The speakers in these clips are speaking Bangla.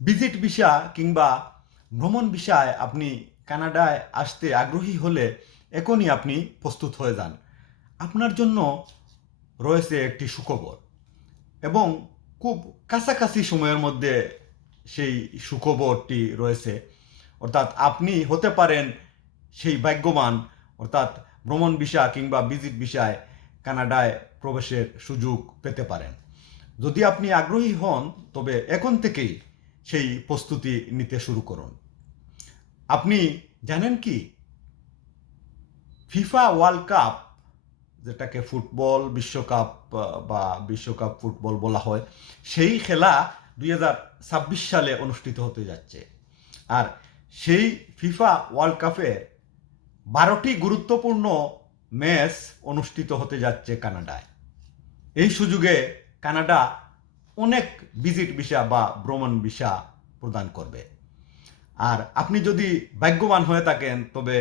ভিজিট ভিসা কিংবা ভ্রমণ ভিসায় আপনি কানাডায় আসতে আগ্রহী হলে এখনই আপনি প্রস্তুত হয়ে যান। আপনার জন্য রয়েছে একটি সুখবর এবং খুব কাছাকাছি সময়ের মধ্যে সেই সুখবরটি রয়েছে। অর্থাৎ আপনি হতে পারেন সেই ভাগ্যবান, অর্থাৎ ভ্রমণ ভিসা কিংবা ভিজিট ভিসায় কানাডায় প্রবেশের সুযোগ পেতে পারেন। যদি আপনি আগ্রহী হন, তবে এখন থেকেই সেই প্রস্তুতি নিতে শুরু করুন। আপনি জানেন কি? ফিফা ওয়ার্ল্ড কাপ, যেটাকে ফুটবল, বিশ্বকাপ বা বিশ্বকাপ ফুটবল বলা হয়, সেই খেলা দুই হাজার ছাব্বিশ সালে অনুষ্ঠিত হতে যাচ্ছে। আর সেই ফিফা ওয়ার্ল্ড কাপে বারোটি গুরুত্বপূর্ণ ম্যাচ অনুষ্ঠিত হতে যাচ্ছে কানাডায়। এই সুযোগে কানাডা অনেক ভিজিট ভিসা বা ভ্রমণ ভিসা প্রদান করবে। আর আপনি যদি ভাগ্যবান হয়ে থাকেন, তবে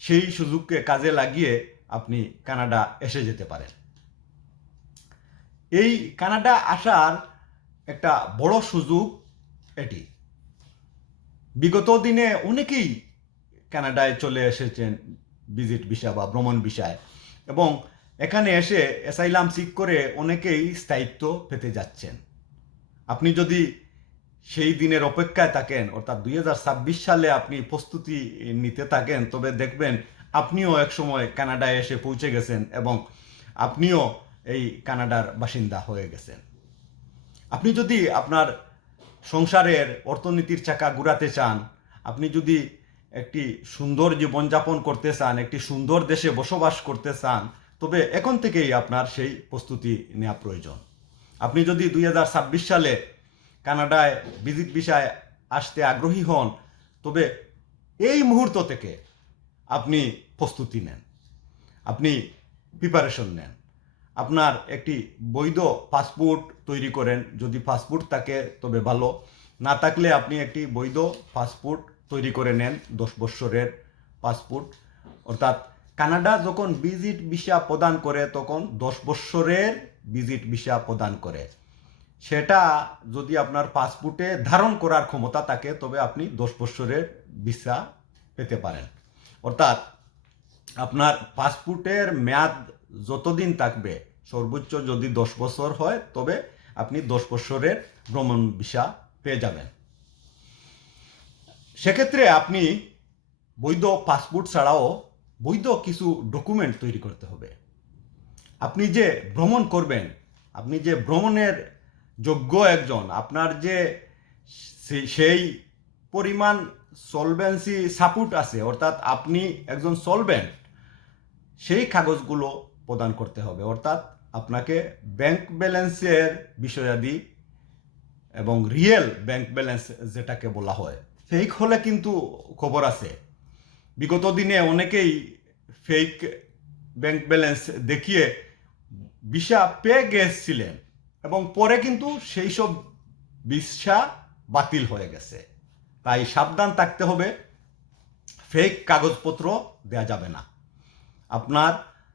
সেই সুযোগকে কাজে লাগিয়ে আপনি কানাডা এসে যেতে পারেন। এই কানাডা আসার একটা বড় সুযোগ এটি। বিগত দিনে অনেকেই কানাডায় চলে এসেছেন ভিজিট ভিসা বা ভ্রমণ ভিসায় এবং এখানে এসে অ্যাসাইলাম সিক করে অনেকেই স্থায়িত্ব পেতে যাচ্ছেন। আপনি যদি সেই দিনের অপেক্ষায় থাকেন, অর্থাৎ দুই হাজার ছাব্বিশ সালে আপনি প্রস্তুতি নিতে থাকেন, তবে দেখবেন আপনিও একসময় কানাডায় এসে পৌঁছে গেছেন এবং আপনিও এই কানাডার বাসিন্দা হয়ে গেছেন। আপনি যদি আপনার সংসারের অর্থনীতির চাকা ঘুরাতে চান, আপনি যদি একটি সুন্দর জীবনযাপন করতে চান, একটি সুন্দর দেশে বসবাস করতে চান, তবে এখন থেকেই আপনার সেই প্রস্তুতি নেওয়া প্রয়োজন। আপনি যদি দুই হাজার ছাব্বিশ সালে কানাডায় ভিজিট বিষয় আসতে আগ্রহী হন, তবে এই মুহূর্ত থেকে আপনি প্রস্তুতি নেন। আপনি প্রিপারেশন নেন। আপনার একটি বৈধ পাসপোর্ট তৈরি করেন। যদি পাসপোর্ট থাকে, তবে ভালো। না থাকলে আপনি একটি বৈধ পাসপোর্ট তৈরি করে নেন, দশ বৎসরের পাসপোর্ট অর্থাৎ কানাডা যখন ভিজিট ভিসা প্রদান করে, তখন দশ বৎসরের ভিজিট ভিসা প্রদান করে। সেটা যদি আপনার পাসপোর্টে ধারণ করার ক্ষমতা থাকে, তবে আপনি দশ বৎসরের ভিসা পেতে পারেন। অর্থাৎ আপনার পাসপোর্টের মেয়াদ যতদিন থাকবে, সর্বোচ্চ যদি দশ বছর হয়, তবে আপনি দশ বছরের ভ্রমণ ভিসা পেয়ে যাবেন। সেক্ষেত্রে আপনি বৈধ পাসপোর্ট ছাড়াও বৈধ কিছু ডকুমেন্ট তৈরি করতে হবে। আপনি যে ভ্রমণ করবেন, আপনি যে ভ্রমণের যোগ্য একজন, আপনার যে সেই পরিমাণ সলভেন্সি সাপোর্ট আছে, অর্থাৎ আপনি একজন সলভেন্ট সেই কাগজগুলো প্রদান করতে হবে। অর্থাৎ আপনাকে ব্যাংক ব্যালেন্সের বিষয়াদি এবং রিয়েল ব্যাংক ব্যালেন্স যেটাকে বলা হয় ফেক হলে কিন্তু খবর আছে। বিগত দিনে অনেকেই ফেক ব্যাংক ব্যালেন্স দেখিয়ে ভিসা পেয়ে গেছিলেন এবং পরে কিন্তু সেই সব ভিসা বাতিল হয়ে গেছে। তাই সাবধান থাকতে হবে। ফেক কাগজপত্র দেয়া যাবে না। আপনার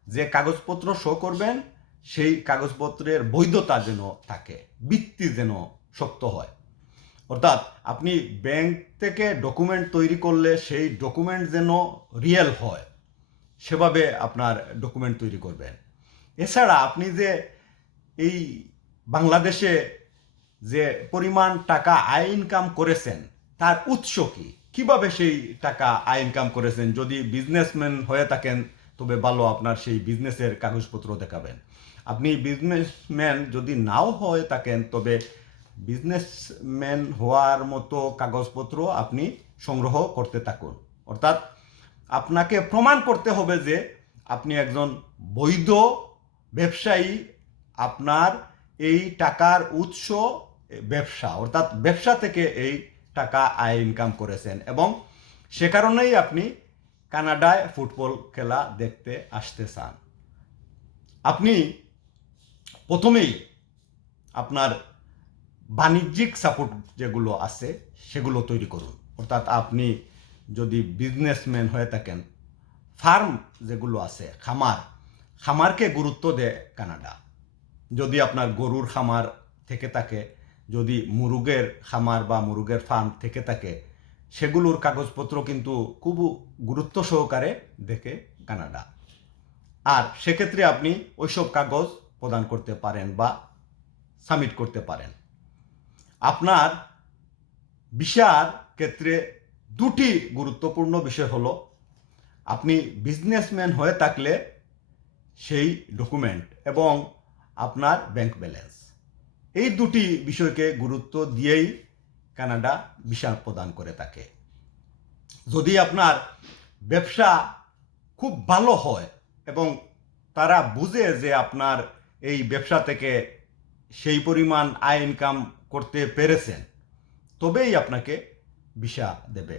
যে কাগজপত্র শো করবেন, সেই কাগজপত্রের বৈধতা যেন থাকে, ভিত্তি যেন শক্ত হয়। অর্থাৎ আপনি ব্যাংক থেকে ডকুমেন্ট তৈরি করলে সেই ডকুমেন্ট যেন রিয়েল হয়, সেভাবে আপনার ডকুমেন্ট তৈরি করবেন। এছাড়া আপনি যে এই বাংলাদেশে যে পরিমাণ টাকা আয় ইনকাম করেছেন, তার উৎস কি? কীভাবে সেই টাকা আয় ইনকাম করেছেন? যদি বিজনেসম্যান হয়ে থাকেন, তবে ভালো আপনার সেই বিজনেসের কাগজপত্র দেখাবেন। আপনি বিজনেসম্যান যদি নাও হয়ে থাকেন, তবে বিজনেসম্যান হওয়ার মতো কাগজপত্র আপনি সংগ্রহ করতে থাকুন। অর্থাৎ আপনাকে প্রমাণ করতে হবে যে আপনি একজন বৈধ ব্যবসায়ী আপনার এই টাকার উৎস ব্যবসা, অর্থাৎ ব্যবসা থেকে এই টাকা আয় ইনকাম করেছেন এবং সে কারণেই আপনি কানাডায় ফুটবল খেলা দেখতে আসতে চান। আপনি প্রথমেই আপনার বাণিজ্যিক সাপোর্ট যেগুলো আছে সেগুলো তৈরি করুন। অর্থাৎ আপনি যদি বিজনেসম্যান হয়ে থাকেন ফার্ম যেগুলো আছে, খামার খামারকে গুরুত্ব দেয় কানাডা। যদি আপনার গরুর খামার থেকে থাকে, যদি মুরুগের খামার বা মুরুগের ফার্ম থেকে থাকে, সেগুলোর কাগজপত্র কিন্তু খুব গুরুত্ব সহকারে দেখে কানাডা। আর সেক্ষেত্রে আপনি ওইসব কাগজ প্রদান করতে পারেন বা সাবমিট করতে পারেন। আপনার ভিসার ক্ষেত্রে দুটি গুরুত্বপূর্ণ বিষয় হলো, আপনি বিজনেসম্যান হয়ে থাকলে সেই ডকুমেন্ট এবং আপনার ব্যাংক ব্যালেন্স এই দুটি বিষয়কে গুরুত্ব দিয়েই কানাডা ভিসা প্রদান করে থাকে। যদি আপনার ব্যবসা খুব ভালো হয় এবং তারা বুঝে যে আপনার এই ব্যবসা থেকে সেই পরিমাণ আয় ইনকাম করতে পেরেছেন, তবেই আপনাকে ভিসা দেবে।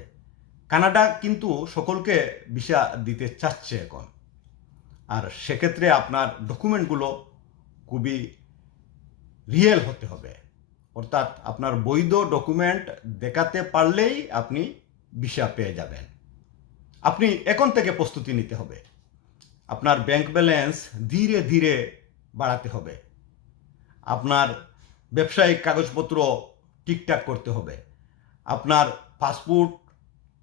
কানাডা কিন্তু সকলকে ভিসা দিতে চাচ্ছে এখন। আর সেক্ষেত্রে আপনার ডকুমেন্টগুলো খুবই রিয়েল হতে হবে। অর্থাৎ আপনার বৈধ ডকুমেন্ট দেখাতে পারলেই আপনি ভিসা পেয়ে যাবেন। আপনি এখন থেকে প্রস্তুতি নিতে হবে। আপনার ব্যাংক ব্যালেন্স ধীরে ধীরে বাড়াতে হবে। আপনার ব্যবসায়িক কাগজপত্র ঠিকঠাক করতে হবে। আপনার পাসপোর্ট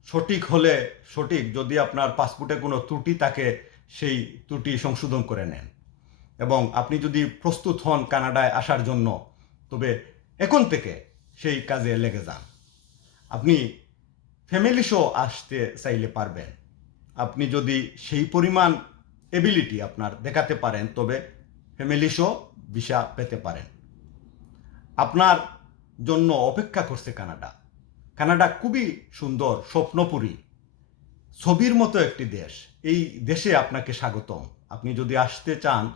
সঠিক হলে সঠিক। যদি আপনার পাসপোর্টে কোনো ত্রুটি থাকে সেই ত্রুটি সংশোধন করে নেন। এবং আপনি যদি প্রস্তুত হন কানাডায় আসার জন্য, তবে এখন থেকে সেই কাজে লেগে যান। আপনি ফ্যামিলি শো আসতে চাইলে পারবেন। আপনি যদি সেই পরিমাণ এবিলিটি আপনার দেখাতে পারেন, তবে ফ্যামিলি শো ভিসা পেতে পারেন। আপনার জন্য অপেক্ষা করছে কানাডা। কানাডা খুবই সুন্দর স্বপ্নপুরী। ছবির মতো একটি দেশ। এই দেশে আপনাকে স্বাগতম। আপনি যদি আসতে চান,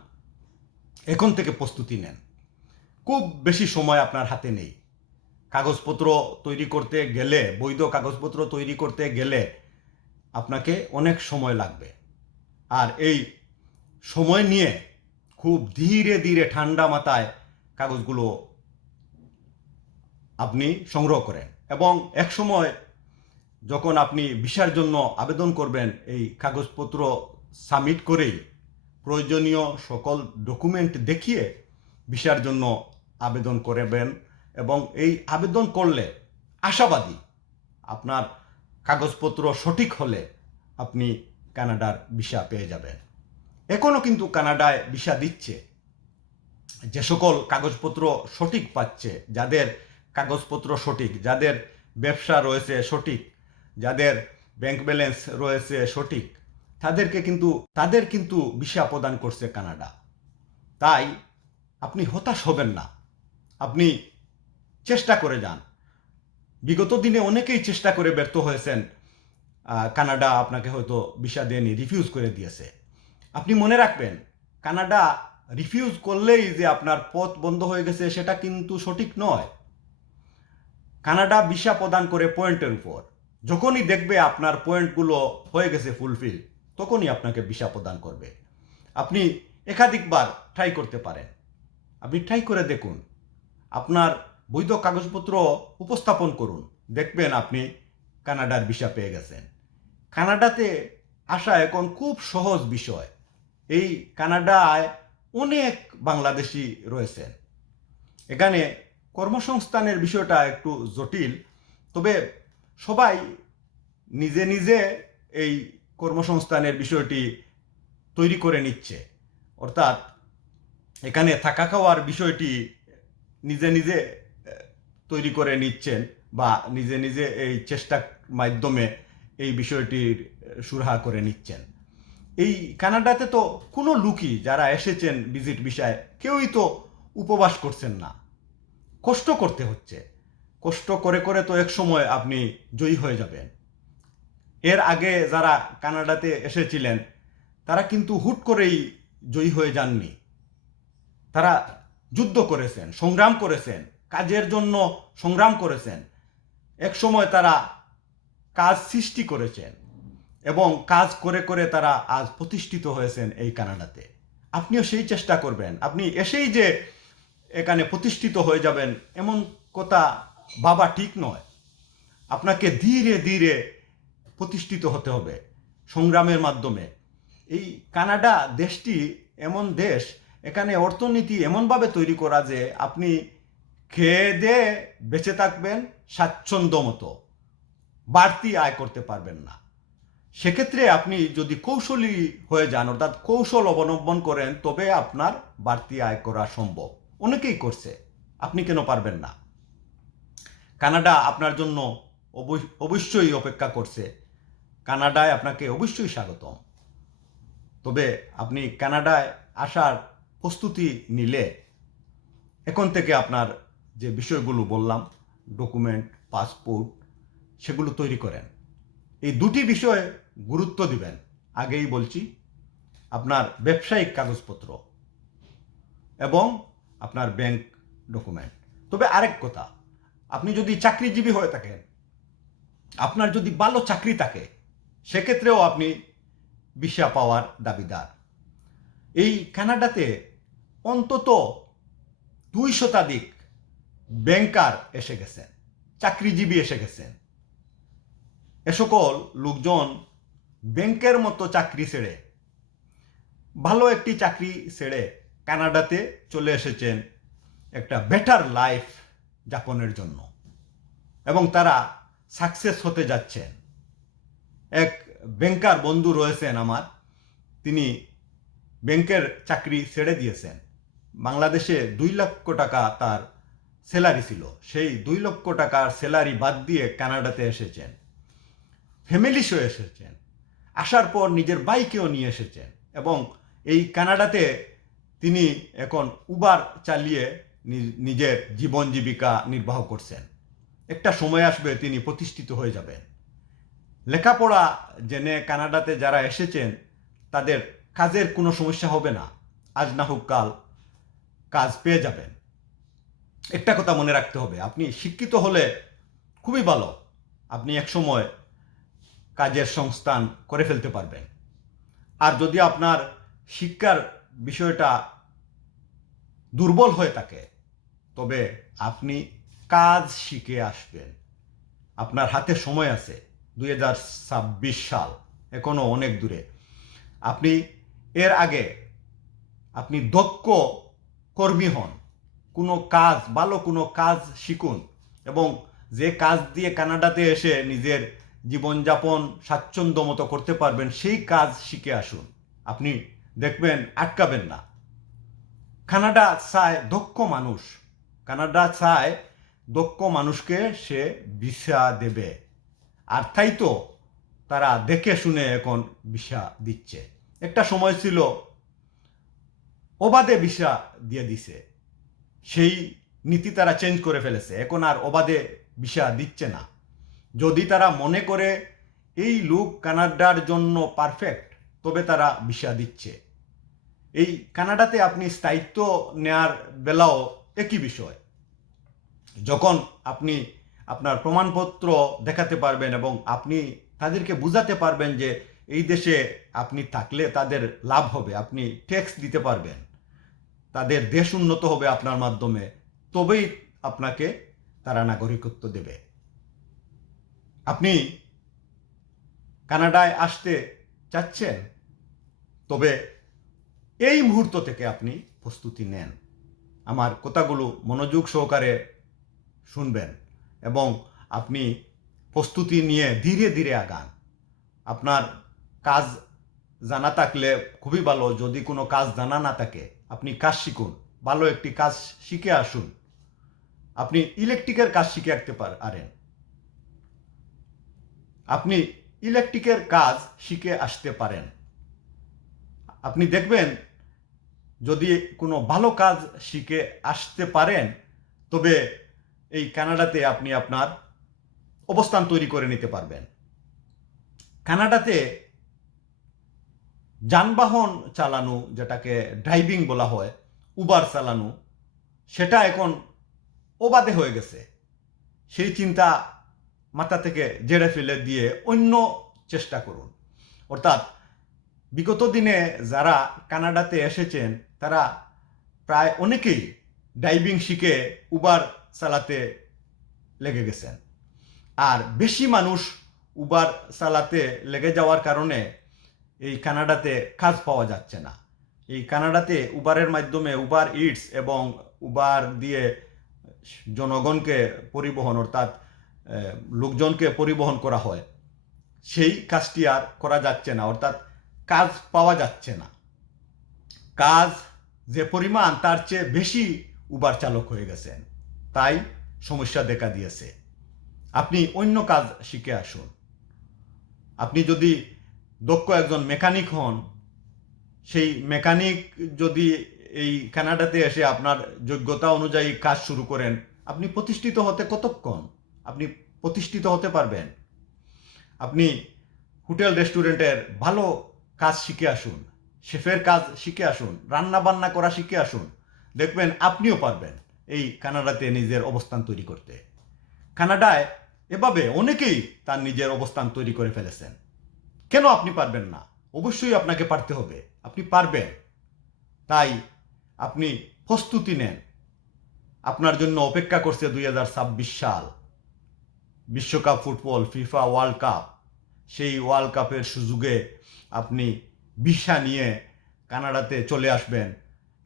এখন থেকে প্রস্তুতি নেন। খুব বেশি সময় আপনার হাতে নেই। কাগজপত্র তৈরি করতে গেলে, বৈধ কাগজপত্র তৈরি করতে গেলে আপনাকে অনেক সময় লাগবে। আর এই সময় নিয়ে খুব ধীরে ধীরে ঠান্ডা মাথায় কাগজগুলো আপনি সংগ্রহ করেন। এবং এক সময় যখন আপনি ভিসার জন্য আবেদন করবেন, এই কাগজপত্র সাবমিট করেই প্রয়োজনীয় সকল ডকুমেন্ট দেখিয়ে ভিসার জন্য আবেদন করবেন এবং এই আবেদন করলে আশাবাদী আপনার কাগজপত্র সঠিক হলে আপনি কানাডার ভিসা পেয়ে যাবেন। এখনও কিন্তু কানাডায় ভিসা দিচ্ছে। যে সকল কাগজপত্র সঠিক পাচ্ছে, যাদের কাগজপত্র সঠিক, যাদের ব্যবসা রয়েছে সঠিক যাদের ব্যাংক ব্যালেন্স রয়েছে সঠিক, তাদেরকে কিন্তু, তাদের কিন্তু ভিসা প্রদান করছে কানাডা। তাই আপনি হতাশ হবেন না। আপনি চেষ্টা করে যান। বিগত দিনে অনেকেই চেষ্টা করে ব্যর্থ হয়েছেন। কানাডা আপনাকে হয়তো ভিসা দেয়নি রিফিউজ করে দিয়েছে। আপনি মনে রাখবেন, কানাডা রিফিউজ করলেই যে আপনার পথ বন্ধ হয়ে গেছে, সেটা কিন্তু সঠিক নয়। কানাডা ভিসা প্রদান করে পয়েন্টের উপর। যখনই দেখবে আপনার পয়েন্টগুলো হয়ে গেছে ফুলফিল তখনই আপনাকে ভিসা প্রদান করবে। আপনি একাধিকবার ট্রাই করতে পারেন। আপনি ট্রাই করে দেখুন। আপনার বৈধ কাগজপত্র উপস্থাপন করুন। দেখবেন আপনি কানাডার ভিসা পেয়ে গেছেন। কানাডাতে আসা এখন খুব সহজ বিষয়। এই কানাডায় অনেক বাংলাদেশি রয়েছেন। এখানে কর্মসংস্থানের বিষয়টা একটু জটিল, তবে সবাই নিজে নিজে এই কর্মসংস্থানের বিষয়টি তৈরি করে নিচ্ছে। অর্থাৎ এখানে থাকা খাওয়ার বিষয়টি নিজে নিজে তৈরি করে নিচ্ছেন বা নিজে নিজে এই চেষ্টার মাধ্যমে এই বিষয়টির সুরাহা করে নিচ্ছেন। এই কানাডাতে তো কোনো লুকই যারা এসেছেন ভিজিট বিষয়ে কেউই তো উপবাস করছেন না। কষ্ট করতে হচ্ছে। কষ্ট করে করে তো এক সময় আপনি জয়ী হয়ে যাবেন। এর আগে যারা কানাডাতে এসেছিলেন, তারা কিন্তু হুট করেই জয়ী হয়ে যাননি। তারা যুদ্ধ করেছেন, সংগ্রাম করেছেন, কাজের জন্য সংগ্রাম করেছেন। এক সময় তারা কাজ সৃষ্টি করেছেন এবং কাজ করে করে তারা আজ প্রতিষ্ঠিত হয়েছেন এই কানাডাতে। আপনিও সেই চেষ্টা করবেন। আপনি এসেই যে এখানে প্রতিষ্ঠিত হয়ে যাবেন, এমন কথা বাবা ঠিক নয়। আপনাকে ধীরে ধীরে প্রতিষ্ঠিত হতে হবে সংগ্রামের মাধ্যমে। এই কানাডা দেশটি এমন দেশ, এখানে অর্থনীতি এমনভাবে তৈরি করা যে আপনি খেয়ে দিয়ে বেঁচে থাকবেন স্বাচ্ছন্দ্য মতো। বাড়তি আয় করতে পারবেন না। সেক্ষেত্রে আপনি যদি কৌশলী হয়ে যান, অর্থাৎ কৌশল অবলম্বন করেন, তবে আপনার বাড়তি আয় করা সম্ভব। অনেকেই করছে, আপনি কেন পারবেন না? কানাডা আপনার জন্য অবশ্য- অবশ্যই অপেক্ষা করছে। কানাডায় আপনাকে অবশ্যই স্বাগতম। তবে আপনি কানাডায় আসার প্রস্তুতি নিলে এখন থেকে আপনার যে বিষয়গুলো বললাম, ডকুমেন্ট, পাসপোর্ট, সেগুলো তৈরি করেন। এই দুটি বিষয়ে গুরুত্ব দিবেন। আগেই বলছি, আপনার ব্যবসায়িক কাগজপত্র এবং আপনার ব্যাংক ডকুমেন্ট। তবে আরেক কথা আপনি যদি চাকরিজীবী হয়ে থাকেন, আপনার যদি ভালো চাকরি থাকে, সেক্ষেত্রেও আপনি ভিসা পাওয়ার দাবিদার। এই কানাডাতে অন্তত দুই শতাধিক ব্যাংকার এসে গেছেন, চাকরিজীবী এসে গেছেন। এ সকল লোকজন ব্যাংকের মতো চাকরি ছেড়ে, ভালো একটি চাকরি ছেড়ে কানাডাতে চলে এসেছেন, একটা বেটার লাইফ যাপনের জন্য। এবং তারা সাকসেস হতে যাচ্ছেন। এক ব্যাংকার বন্ধু রয়েছেন আমার। তিনি ব্যাংকের চাকরি ছেড়ে দিয়েছেন। বাংলাদেশে দুই লক্ষ টাকা তার স্যালারি ছিল। সেই দুই লক্ষ টাকার স্যালারি বাদ দিয়ে কানাডাতে এসেছেন। ফ্যামিলি শো এসেছেন। আসার পর নিজের বাইকেও নিয়ে এসেছেন। এবং এই কানাডাতে তিনি এখন উবার চালিয়ে নিজের জীবন জীবিকা নির্বাহ করছেন। একটা সময় আসবে তিনি প্রতিষ্ঠিত হয়ে যাবেন। লেখাপড়া জেনে কানাডাতে যারা এসেছেন, তাদের কাজের কোনো সমস্যা হবে না। আজ না হোক কাল কাজ পেয়ে যাবেন। একটা কথা মনে রাখতে হবে, আপনি শিক্ষিত হলে খুবই ভালো। আপনি এক সময় কাজের সংস্থান করে ফেলতে পারবেন। আর যদি আপনার শিক্ষার বিষয়টা দুর্বল হয়ে থাকে। তবে আপনি কাজ শিখে আসবেন। আপনার হাতে সময় আছে। দুই হাজার ছাব্বিশ সাল এখনও অনেক দূরে। আপনি এর আগে আপনি দক্ষ কর্মী হন। কোনো কাজ, ভালো কোনো কাজ শিখুন এবং যে কাজ দিয়ে কানাডাতে এসে নিজের জীবনযাপন স্বাচ্ছন্দ্য মতো করতে পারবেন, সেই কাজ শিখে আসুন। আপনি দেখবেন, আটকাবেন না। কানাডা চায় দক্ষ মানুষ। কানাডা চায় দক্ষ মানুষকে সে ভিসা দেবে। আর তাই তো তারা দেখে শুনে এখন ভিসা দিচ্ছে। একটা সময় ছিল, অবাধে ভিসা দিয়ে দিছে। সেই নীতি তারা চেঞ্জ করে ফেলেছে। এখন আর অবাধে ভিসা দিচ্ছে না। যদি তারা মনে করে, এই লোক কানাডার জন্য পারফেক্ট তবে তারা ভিসা দিচ্ছে। এই কানাডাতে আপনি স্থায়িত্ব নেয়ার বেলাও একই বিষয়। যখন আপনি আপনার প্রমাণপত্র দেখাতে পারবেন এবং আপনি তাদেরকে বুঝাতে পারবেন যে এই দেশে আপনি থাকলে তাদের লাভ হবে, আপনি ট্যাক্স দিতে পারবেন, তাদের দেশ উন্নত হবে আপনার মাধ্যমে, তবেই আপনাকে তারা নাগরিকত্ব দেবে। আপনি কানাডায় আসতে চাচ্ছেন, তবে এই মুহূর্ত থেকে আপনি প্রস্তুতি নেন। আমার কথাগুলো মনোযোগ সহকারে শুনবেন এবং আপনি প্রস্তুতি নিয়ে ধীরে ধীরে আগান। আপনার কাজ জানা থাকলে খুবই ভালো, যদি কোনো কাজ জানা না থাকে, আপনি কাজ শিখুন, ভালো একটি কাজ শিখে আসুন। আপনি ইলেকট্রিকের কাজ শিখে আসতে পারেন আপনি ইলেকট্রিকের কাজ শিখে আসতে পারেন। আপনি দেখবেন যদি কোনো ভালো কাজ শিখে আসতে পারেন, তবে এই কানাডাতে আপনি আপনার অবস্থান তৈরি করে নিতে পারবেন। কানাডাতে যানবাহন চালানো, যেটাকে ড্রাইভিং বলা হয়, উবার চালানো, সেটা এখন অবাধে হয়ে গেছে। সেই চিন্তা মাথা থেকে জেড়ে ফেলে দিয়ে অন্য চেষ্টা করুন। অর্থাৎ বিগত দিনে যারা কানাডাতে এসেছেন, তারা প্রায় অনেকেই ডাইভিং শিখে উবার চালাতে লেগে গেছেন। আর বেশি মানুষ উবার চালাতে লেগে যাওয়ার কারণে এই কানাডাতে কাজ পাওয়া যাচ্ছে না। এই কানাডাতে উবারের মাধ্যমে উবার ইটস এবং উবার দিয়ে জনগণকে পরিবহন অর্থাৎ লোকজনকে পরিবহন করা হয়। সেই কাজটি আর করা যাচ্ছে না। অর্থাৎ কাজ পাওয়া যাচ্ছে না। কাজ যে পরিমাণ, তার চেয়ে বেশি উবার চালক হয়ে গেছেন। তাই সমস্যা দেখা দিয়েছে। আপনি অন্য কাজ শিখে আসুন। আপনি যদি দক্ষ একজন মেকানিক হন, সেই মেকানিক যদি এই কানাডাতে এসে আপনার যোগ্যতা অনুযায়ী কাজ শুরু করেন, আপনি প্রতিষ্ঠিত হতে কতক্ষণ? আপনি প্রতিষ্ঠিত হতে পারবেন। আপনি হোটেল, রেস্টুরেন্টের ভালো কাজ শিখে আসুন, শেফের কাজ শিখে আসুন রান্না বান্না করা শিখে আসুন। দেখবেন আপনিও পারবেন এই কানাডাতে নিজের অবস্থান তৈরি করতে। কানাডায় এভাবে অনেকেই তার নিজের অবস্থান তৈরি করে ফেলেছেন। কেন আপনি পারবেন না? অবশ্যই আপনাকে পারতে হবে। আপনি পারবেন। তাই আপনি প্রস্তুতি নেন। আপনার জন্য অপেক্ষা করছে দুই হাজার ছাব্বিশ সাল। বিশ্বকাপ ফুটবল, ফিফা ওয়ার্ল্ড কাপ। সেই ওয়ার্ল্ড কাপের সুযোগে আপনি ভিসা নিয়ে কানাডাতে চলে আসবেন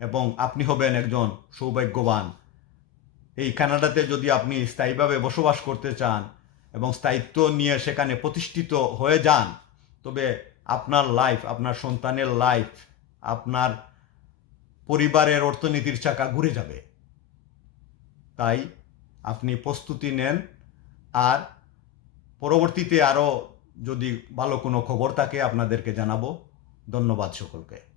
এবং আপনি হবেন একজন সৌভাগ্যবান। এই কানাডাতে যদি আপনি স্থায়ীভাবে বসবাস করতে চান এবং স্থায়িত্ব নিয়ে সেখানে প্রতিষ্ঠিত হয়ে যান, তবে আপনার লাইফ আপনার সন্তানের লাইফ আপনার পরিবারের অর্থনীতির চাকা ঘুরে যাবে। তাই আপনি প্রস্তুতি নেন আর পরবর্তীতে আরও যদি ভালো কোনো খবর থাকে আপনাদেরকে জানাব। ধন্যবাদ সকলকে।